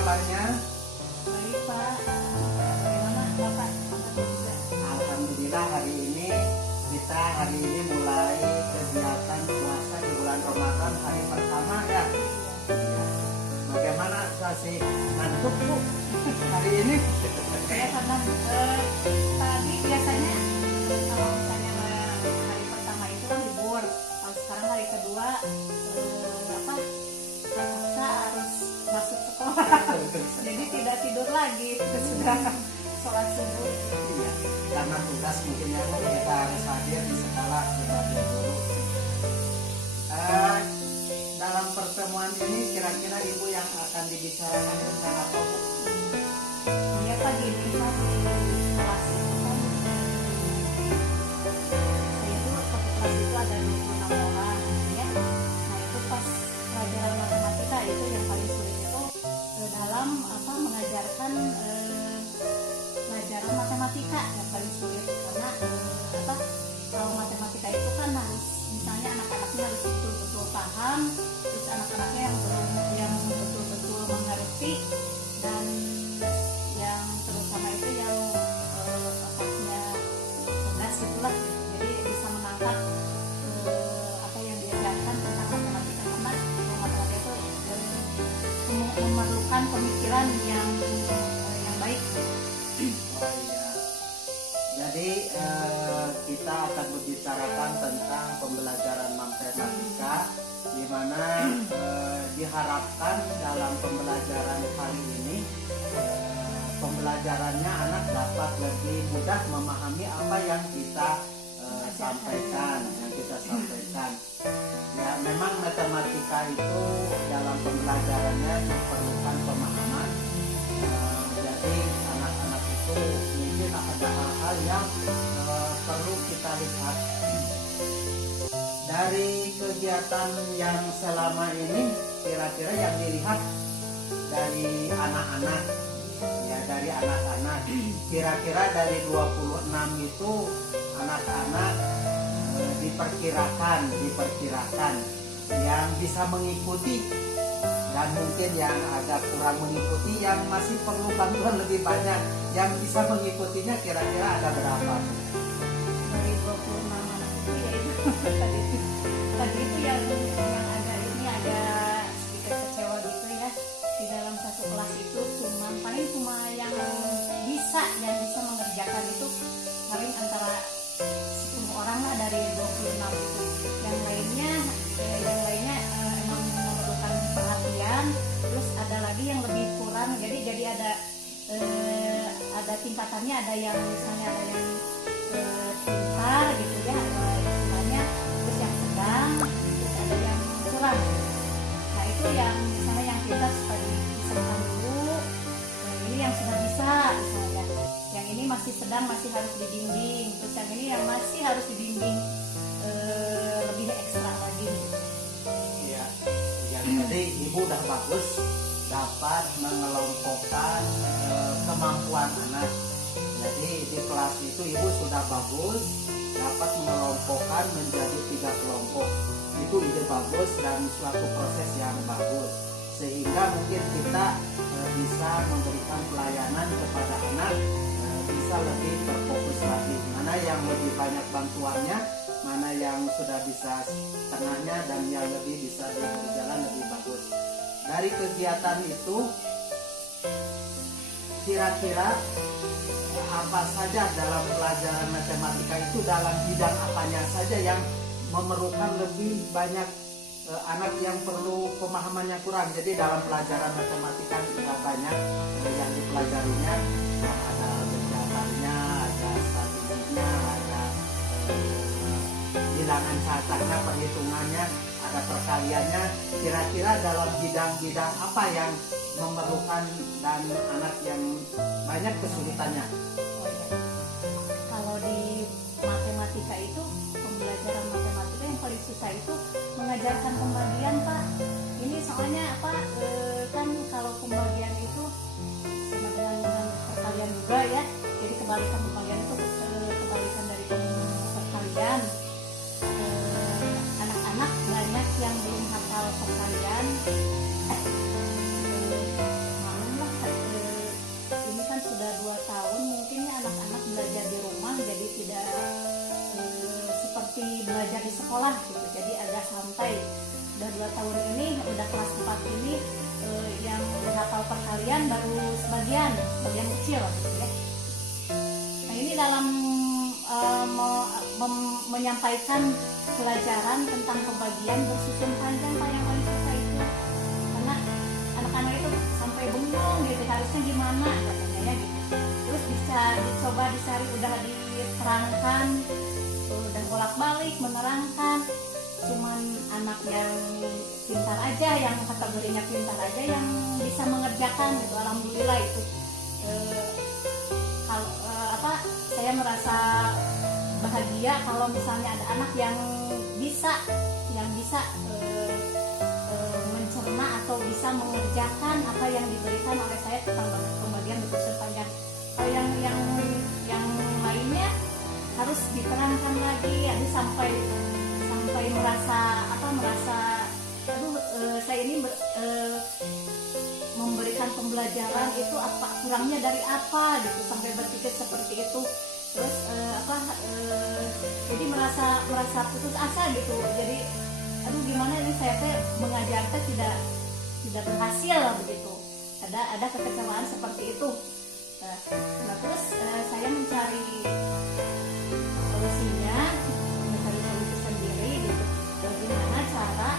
kabarnya? Baik Pak. Bagaimana Bapak? Alhamdulillah hari ini mulai kegiatan puasa di bulan Ramadan hari pertama ya. Ya. Bagaimana masih ngantuk Bu hari ini? Ya karena tadi biasanya kalau misalnya hari pertama itu kan libur. Kalau sekarang hari kedua terpaksa harus masuk sekolah. Jadi tidak tidur lagi sudah sholat subuh. Iya, karena tugas mungkin ya kita harus hadir di sekolah sebagai guru. Dalam pertemuan ini kira-kira Ibu yang akan dibicarakan tentang apa Bu? Iya Pak, gini Pak, di kelas itu kan saya itu satu kelas itu ada 26 orang ya. Nah itu pas pelajaran matematika itu yang paling sulit itu dalam mengajarkan pelajaran matematika yang paling sulit karena kalau matematika itu kan harus misalnya anak-anaknya harus betul-betul paham, terus anak-anaknya yang betul-betul mengerti, dan yang terutama itu yang otaknya cerdas itulah gitu. Jadi bisa menangkap apa yang diajarkan tentang matematika karena matematika itu memerlukan pemikiran yang baik. Oh iya. Jadi kita akan membicarakan tentang pembelajaran matematika, di mana diharapkan dalam pembelajaran kali ini pembelajarannya anak dapat lebih mudah memahami apa yang kita sampaikan. Ya, memang matematika itu dalam pembelajarannya diperlukan pemahaman. Jadi anak-anak itu mungkin ada hal-hal yang perlu kita lihat dari kegiatan yang selama ini. Kira-kira yang dilihat dari anak-anak ya, dari anak-anak kira-kira dari 26 itu anak-anak diperkirakan yang bisa mengikuti, dan mungkin yang agak kurang mengikuti, yang masih perlu bantuan lebih banyak. Yang bisa mengikutinya kira-kira ada berapa? Dari 26 anak itu ya itu tadi itu yang agak sedikit kecewa gitu ya. Di dalam satu kelas itu cuma yang bisa mengerjakan itu paling antara 10 orang lah dari 26 itu. Yang lainnya emang memerlukan perhatian. Terus ada lagi yang lebih kurang. Jadi ada tingkatannya, ada yang misalnya ada yang pintar gitu ya, istilahnya, terus yang sedang, terus ada yang kurang. Nah itu yang misalnya yang pintar suka dipisahkan dulu, ini yang sudah bisa misalnya, yang ini masih sedang, masih harus dibimbing, terus yang ini yang masih harus dibimbing lebih ekstra lagi. Iya, yang tadi Ibu udah bagus dapat mengelompokkan kemampuan anak. Jadi di kelas itu Ibu sudah bagus dapat mengelompokkan menjadi 3 kelompok. Itu ide bagus dan suatu proses yang bagus, sehingga mungkin kita bisa memberikan pelayanan kepada anak, bisa lebih berfokus lagi, mana yang lebih banyak bantuannya, mana yang sudah bisa setengahnya, dan yang lebih bisa berjalan lebih bagus. Dari kegiatan itu kira-kira apa saja dalam pelajaran matematika itu, dalam bidang apanya saja yang memerlukan lebih banyak anak yang perlu pemahamannya kurang. Jadi dalam pelajaran matematika juga banyak yang dipelajarinya, ada aljabarnya, ada statistiknya, ada bilangan catatnya, perhitungannya, ada perkaliannya. Kira-kira dalam bidang-bidang apa yang memerlukan dan anak yang banyak kesulitannya? Kalau di matematika itu, pembelajaran matematika yang paling susah itu mengajarkan pembagian Pak. Ini soalnya kan kalau pembagian itu sama dengan perkalian juga ya. Jadi kebalikan pembagian itu kebalikan dari perkalian. Anak-anak banyak yang belum hafal perkalian, seperti belajar di sekolah gitu, jadi agak santai. Udah 2 tahun ini, udah kelas 4 ini, yang hafal perkalian baru sebagian kecil gitu ya. Nah ini dalam menyampaikan pelajaran tentang pembagian bersusun panjang, Pak, yang paling susah itu, karena anak-anak itu sampai bengong gitu, harusnya gimana katanya ya gitu. Terus bisa dicoba dicari, udah diterangkan, udah bolak-balik menerangkan, cuman anak yang pintar aja, yang kategorinya pintar aja yang bisa mengerjakan gitu. Alhamdulillah itu saya merasa bahagia kalau misalnya ada anak yang bisa mencerna atau bisa mengerjakan apa yang diberikan oleh saya tentang pembagian bersusun panjang. Kalau yang lainnya harus diterangkan lagi, sampai merasa saya ini memberikan pembelajaran itu apa kurangnya dari apa gitu, sampai berpikir seperti itu. Terus jadi merasa putus asa gitu. Jadi gimana ini saya mengajarnya tidak berhasil begitu. Ada kekecewaan seperti itu. Nah terus saya mencari solusinya, mencari solusi sendiri gitu. Bagaimana cara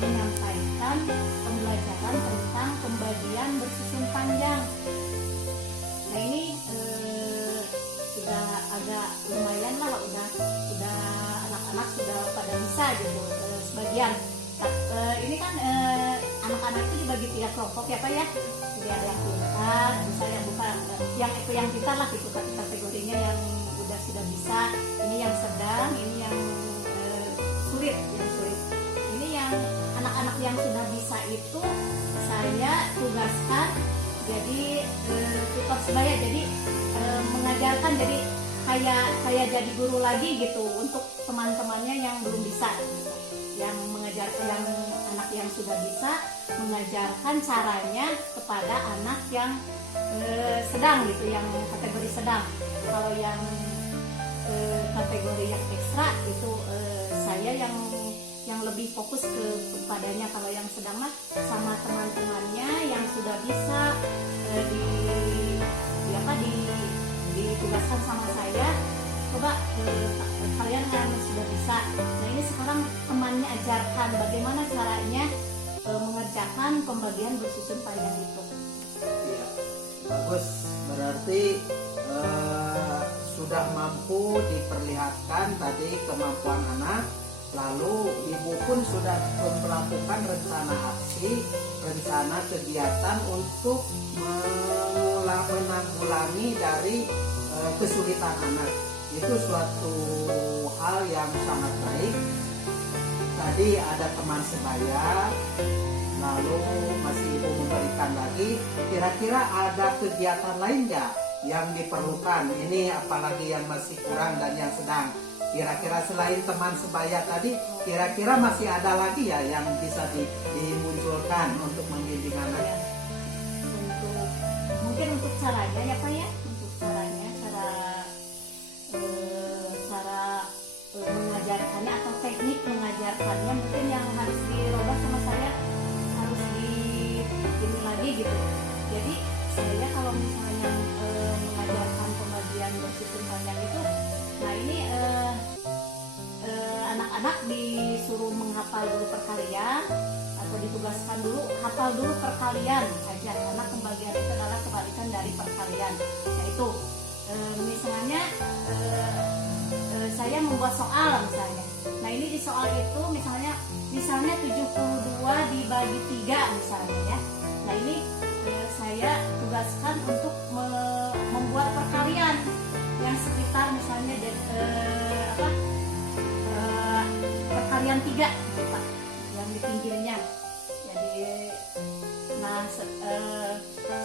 menyampaikan pembelajaran tentang pembagian bersusun panjang. Nah ini sudah agak lumayan lah, udah anak-anak sudah pada bisa gitu sebagian. Ini kan anak-anak itu dibagi 3 kelompok ya Pak ya. Jadi ada yang pintar, misalnya bukan yang pintar lah gitu, tapi kategorinya yang sudah bisa, ini yang sedang, ini yang sulit. Ini yang anak-anak yang sudah bisa itu saya tugaskan jadi tutor sebaya, jadi mengajarkan, jadi kayak jadi guru lagi gitu untuk teman-temannya yang belum bisa gitu. Yang mengajarkan yang anak yang sudah bisa, mengajarkan caranya kepada anak yang sedang gitu, yang kategori sedang. Kalau yang kategori yang ekstra itu saya yang lebih fokus kepadanya. Kalau yang sedang mah sama teman-temannya yang sudah bisa ditugaskan sama saya, coba kalian yang sudah bisa. Nah ini sekarang temannya ajarkan bagaimana caranya mengerjakan pembagian bersusun panjang itu. Iya, bagus. Berarti sudah mampu diperlihatkan tadi kemampuan anak. Lalu ibu pun sudah melakukan rencana aksi, rencana kegiatan untuk menanggulangi dari kesulitan anak. Itu suatu hal yang sangat baik. Tadi ada teman sebaya, lalu masih ibu memberikan lagi. Kira-kira ada kegiatan lain nggak yang diperlukan? Ini apalagi yang masih kurang dan yang sedang. Kira-kira selain teman sebaya tadi, kira-kira masih ada lagi ya yang bisa dimunculkan untuk membimbing anak? Mungkin untuk caranya ya Pak ya, untuk caranya, cara mengajarkannya atau teknik mengajarkannya mungkin yang harus dirubah sama saya, harus ini lagi gitu. Jadi saya kalau misalnya mengajarkan pembagian bersusun panjang itu, nah ini anak-anak disuruh menghafal dulu perkalian atau ditugaskan dulu hafal dulu perkalian aja, karena pembagian itu adalah kebalikan dari perkalian. Yaitu misalnya saya membuat soal misalnya. Nah ini di soal itu misalnya 72 dibagi 3 misalnya ya. Nah ini saya tugaskan untuk membuat perkalian yang sekitar misalnya perkalian 3 gitu, Pak, yang di pinggirnya. Jadi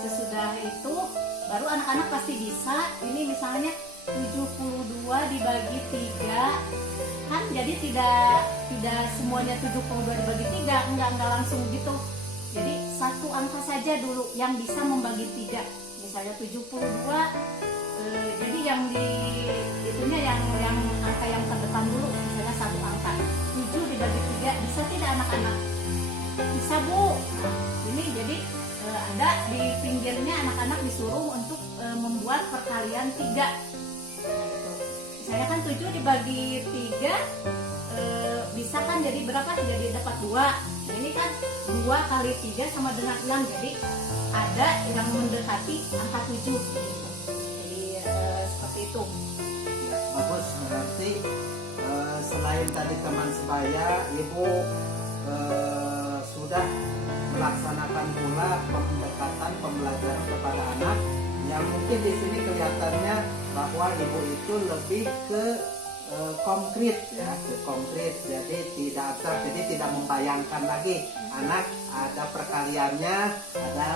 sesudah itu baru anak-anak pasti bisa. Ini misalnya 72 dibagi 3 kan, jadi tidak semuanya 72 dibagi 3, enggak langsung gitu. Jadi satu angka saja dulu yang bisa membagi 3, misalnya 72. Jadi yang di itunya yang angka yang terdepan dulu, misalnya 1 satu angka. 7 dibagi 3 bisa tidak anak-anak? Bisa Bu. Nah, ini jadi ada di pinggirnya anak-anak disuruh untuk membuat perkalian 3. Nah, gitu. Misalnya kan 7 dibagi 3 bisa kan jadi berapa? Jadi dapat 2. Nah ini kan 2 kali 3 sama dengan 6. Jadi ada yang mendekati angka 7 gitu. Jadi seperti itu. Ya, bagus. Berarti selain tadi teman sebaya, Ibu sudah melaksanakan pula pendekatan pembelajaran kepada anak yang mungkin di sini kelihatannya bahwa Ibu itu lebih ke konkret ya, ke konkret. Jadi tidak abstrak, jadi tidak membayangkan lagi anak ada perkaliannya, ada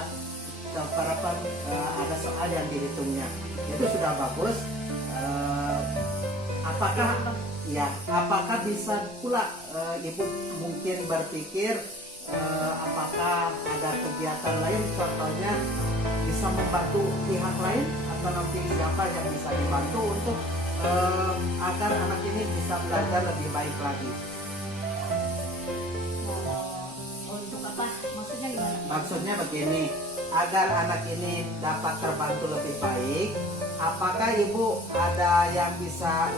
ada soal yang dihitungnya. Itu sudah bagus. Apakah bisa pula Ibu mungkin berpikir apakah ada kegiatan lain, contohnya bisa membantu pihak lain atau nanti siapa yang bisa dibantu untuk agar anak ini bisa belajar lebih baik lagi? Untuk apa? Maksudnya gimana? Maksudnya begini, agar anak ini dapat terbantu lebih baik, apakah Ibu ada yang bisa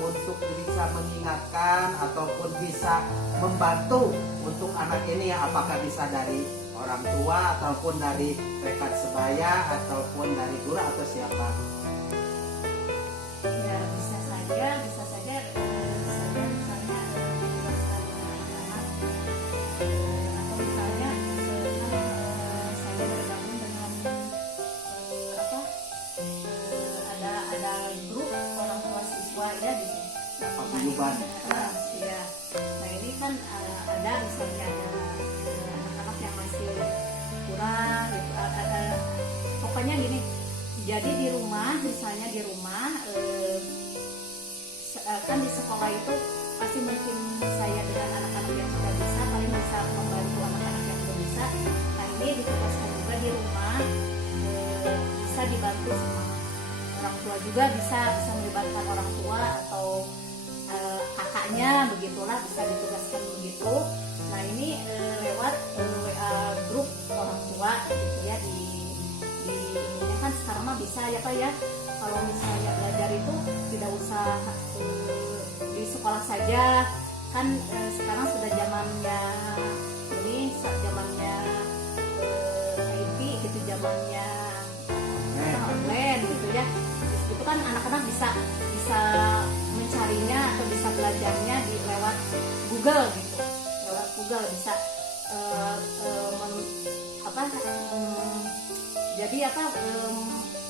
mengingatkan ataupun bisa membantu untuk anak ini, apakah bisa dari orang tua ataupun dari rekan sebaya ataupun dari guru atau siapa? Ya bisa saja misalnya menjelaskan anak-anak atau misalnya saya bergabung dengan ada grup orang tua siswa ya di sini. Paguyuban. Iya. Nah ini kan ada misalnya ada anak-anak yang masih kurang gitu. Pokoknya gini. Jadi di rumah, misalnya di rumah, kan di sekolah itu pasti mungkin saya dengan anak-anak yang sudah bisa paling bisa membantu anak-anak yang belum bisa. Nah ini ditugaskan juga di rumah, bisa dibantu sama orang tua juga, bisa melibatkan orang tua atau kakaknya, begitulah bisa ditugaskan begitu. Nah ini lewat WA grup orang tua gitu ya, di ininya kan sekarang mah bisa ya Pak ya, kalau misalnya belajar itu tidak usah di sekolah saja kan, sekarang sudah zamannya ini, zamannya IT gitu, zamannya online gitu ya. Itu kan anak-anak bisa mencarinya atau bisa belajarnya di lewat Google gitu, lewat Google bisa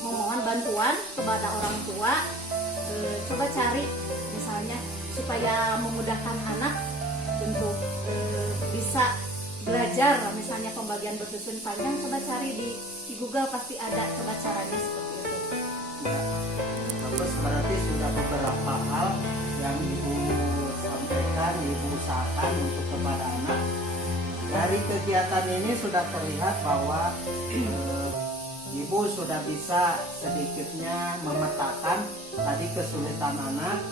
memohon bantuan kepada orang tua, coba cari misalnya supaya memudahkan anak untuk bisa belajar, misalnya pembagian bersusun panjang, coba cari di Google pasti ada, coba caranya seperti itu. Ya, terus berarti sudah beberapa hal yang Ibu sampaikan, Ibu usahakan untuk kepada anak. Dari kegiatan ini sudah terlihat bahwa Ibu sudah bisa sedikitnya memetakan tadi kesulitan anak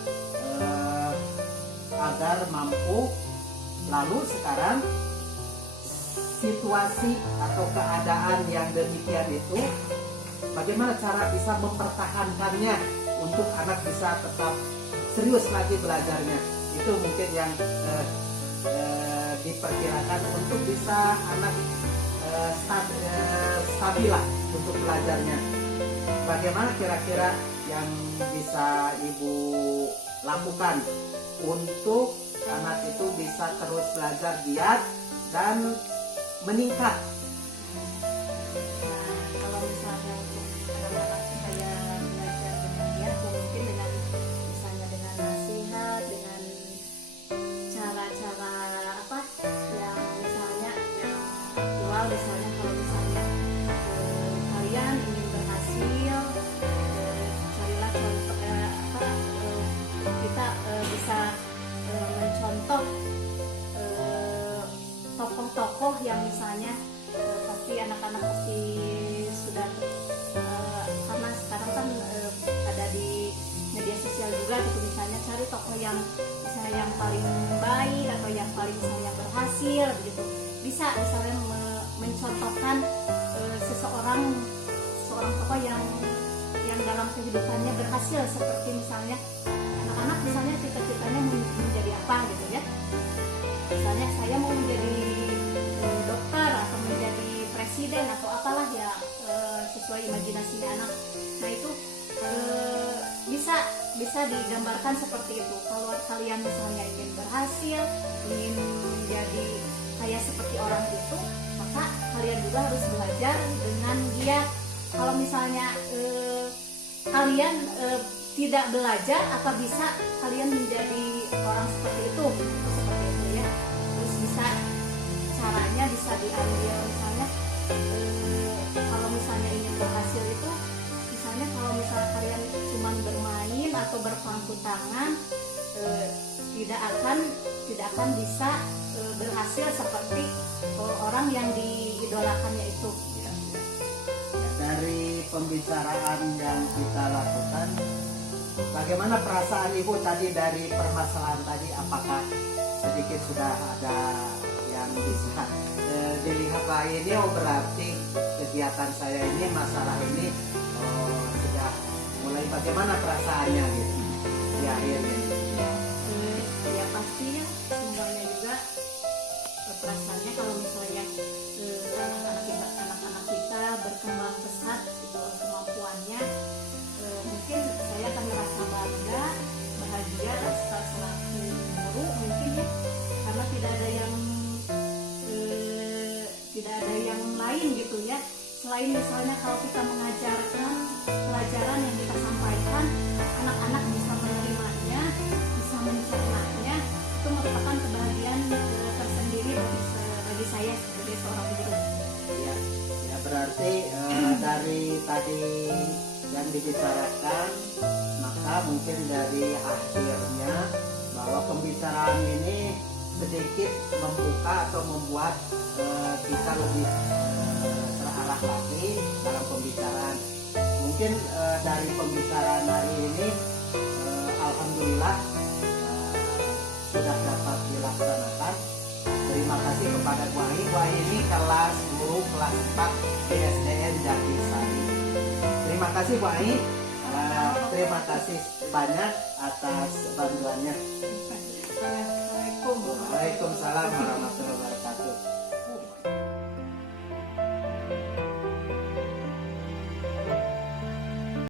agar mampu. Lalu sekarang situasi atau keadaan yang demikian itu, bagaimana cara bisa mempertahankannya untuk anak bisa tetap serius lagi belajarnya. Itu mungkin yang diperkirakan untuk bisa anak stabil lah untuk belajarnya. Bagaimana kira-kira yang bisa Ibu lakukan untuk anak itu bisa terus belajar giat dan meningkat? Nah, kalau misalnya untuk anak-anak supaya belajar dengan giat, mungkin dengan misalnya dengan nasihat, dengan cara-cara yang misalnya aktual, misalnya kalau misalnya kalian ingin berhasil, carilah contoh kita bisa mencontoh tokoh-tokoh yang misalnya pasti anak-anak pasti sudah karena sekarang kan ada di media sosial juga gitu, misalnya cari tokoh yang misalnya yang paling berhasil gitu. Bisa misalnya mencontohkan seseorang tokoh yang dalam kehidupannya berhasil, seperti misalnya anak-anak misalnya cita-citanya menjadi apa gitu ya. Misalnya saya mau menjadi dokter atau menjadi presiden atau apalah ya, sesuai imajinasinya anak. Nah itu bisa digambarkan seperti itu. Kalau kalian misalnya ingin berhasil, ingin menjadi kayak seperti orang itu, maka kalian juga harus belajar dengan giat. Kalau misalnya kalian tidak belajar, apa bisa kalian menjadi orang seperti itu ya. Terus bisa caranya bisa diambil misalnya kalau misalnya ingin berhasil itu, misalnya kalau misalnya kalian cuma bermain atau berpangku tangan, tidak akan bisa berhasil seperti orang yang diidolakannya itu. Dari pembicaraan yang kita lakukan, bagaimana perasaan Ibu tadi dari permasalahan tadi? Apakah sedikit sudah ada yang bisa dilihat lain? Ini berarti kegiatan saya ini, masalah ini sudah mulai, bagaimana perasaannya gitu di akhirnya? Ya pastinya semuanya juga perasaannya kalau misalnya anak-anak kita berkembang pesat gitu kemampuannya, mungkin saya akan merasa bangga, bahagia selaku guru mungkin ya, karena tidak ada yang lain gitu ya, selain misalnya kalau kita mengajarkan pelajaran yang kita sampaikan, anak-anak bisa menerimanya, bisa mencernanya, itu merupakan kebahagiaan tersendiri bagi saya sebagai seorang guru. Ya berarti dari tadi yang dibicarakan, maka mungkin dari akhirnya bahwa pembicaraan ini sedikit membuka atau membuat kita lebih terarah lagi dalam pembicaraan. Mungkin dari pembicaraan hari ini alhamdulillah sudah dapat dilaksanakan. Terima kasih kepada Bu Ai. Bu Ai ini kelas guru kelas 4 SDN Jatisari. Terima kasih Bu Ai. Terima kasih banyak atas bantuannya. Assalamualaikum. Waalaikumsalam warahmatullahi wabarakatuh.